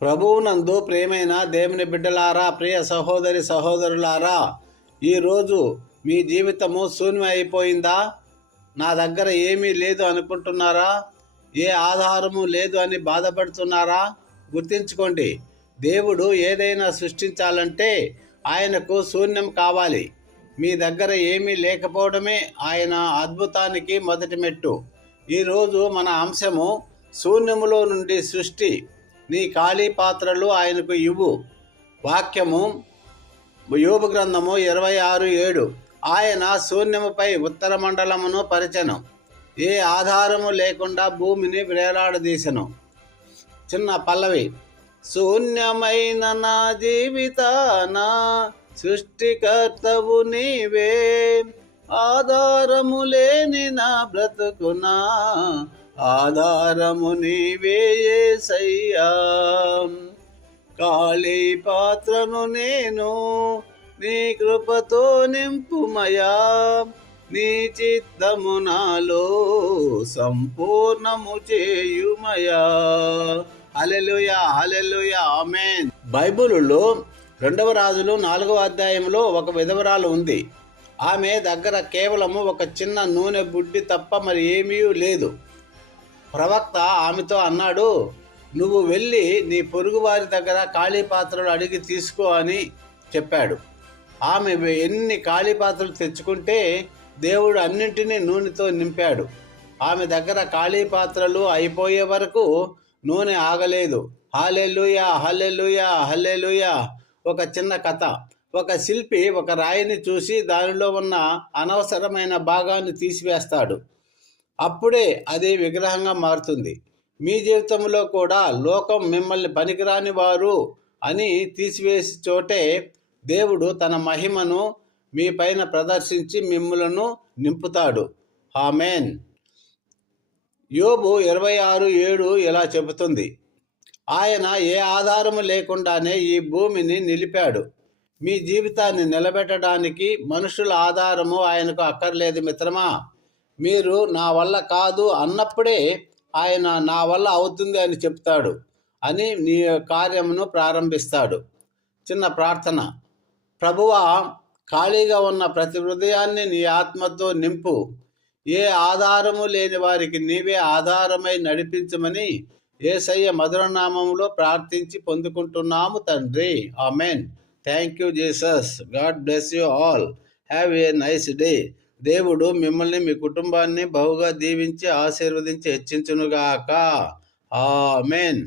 ప్రభువునందు ప్రియమైన దేవుని బిడ్డలారా, ప్రియ సహోదరి సహోదరులారా, ఈరోజు మీ జీవితము శూన్యం అయిపోయిందా? నా దగ్గర ఏమీ లేదు అనుకుంటున్నారా? ఏ ఆధారము లేదు అని బాధపడుతున్నారా? గుర్తించుకోండి, దేవుడు ఏదైనా సృష్టించాలంటే ఆయనకు శూన్యం కావాలి. మీ దగ్గర ఏమీ లేకపోవడమే ఆయన అద్భుతానికి మొదటి మెట్టు. ఈరోజు మన అంశము శూన్యములో నుండి సృష్టి. నీ ఖాళీ పాత్రలు ఆయనకు ఇవ్వు. వాక్యము యోబు గ్రంథము 26:7. ఆయన శూన్యముపై ఉత్తర మండలమును పరిచెను, ఏ ఆధారము లేకుండా భూమిని వేలాడదీసెను. చిన్న పల్లవి. శూన్యమైన నా జీవితాన సృష్టికర్తవు నీవే, ఆధారము లేని నా బ్రతుకునా ఆధారము నీవే యేసయ్యా. ఖాళీ పాత్రను నేను, నీ కృపతో నింపుమయా, నీ చిత్తము నాలో సంపూర్ణము చేయుమయా. హల్లెలూయా, హల్లెలూయా, ఆమేన్. బైబిలులో 2వ రాజులు 4వ అధ్యాయంలో ఒక విధవరాలు ఉంది. ఆమె దగ్గర కేవలము ఒక చిన్న నూనె బుడ్డి తప్ప మరి ఏమీ లేదు. ప్రవక్త ఆమెతో అన్నాడు, నువ్వు వెళ్ళి నీ పొరుగువారి దగ్గర ఖాళీ పాత్రలు అడిగి తీసుకో అని చెప్పాడు. ఆమె ఎన్ని ఖాళీ పాత్రలు తెచ్చుకుంటే దేవుడు అన్నింటినీ నూనెతో నింపాడు. ఆమె దగ్గర ఖాళీ పాత్రలు అయిపోయే వరకు నూనె ఆగలేదు. హల్లెలూయా, హల్లెలూయా, హల్లెలూయా. ఒక చిన్న కథ. ఒక శిల్పి ఒక రాయిని చూసి దానిలో ఉన్న అనవసరమైన భాగాన్ని తీసివేస్తాడు. అప్పుడే అది విగ్రహంగా మారుతుంది. మీ జీవితంలో కూడా లోకం మిమ్మల్ని పనికిరాని వారు అని తీసివేసి చోటే దేవుడు తన మహిమను మీ పైన ప్రదర్శించి మిమ్ములను నింపుతాడు. ఆమేన్. యోబు 26:7 ఇలా చెబుతుంది, ఆయన ఏ ఆధారము లేకుండానే ఈ భూమిని నిలిపాడు. మీ జీవితాన్ని నిలబెట్టడానికి మనుషుల ఆధారము ఆయనకు అక్కర్లేదు మిత్రమా. మీరు నా వల్ల కాదు అన్నప్పుడే ఆయన నా వల్ల అవుతుంది అని చెప్తాడు, అని నీ కార్యమును ప్రారంభిస్తాడు. చిన్న ప్రార్థన. ప్రభువా, ఖాళీగా ఉన్న ప్రతి హృదయాన్ని నీ ఆత్మతో నింపు. ఏ ఆధారము లేని వారికి నీవే ఆధారమై నడిపించమని యేసయ్య మధురనామములో ప్రార్థించి పొందుకుంటున్నాము తండ్రి. Amen. Thank you Jesus. God bless you all. Have a nice day. దేవుడు మిమ్మల్ని మీ కుటుంబాన్ని బహుగా దీవించి ఆశీర్వదించి హెచ్చించునుగాక. ఆమెన్.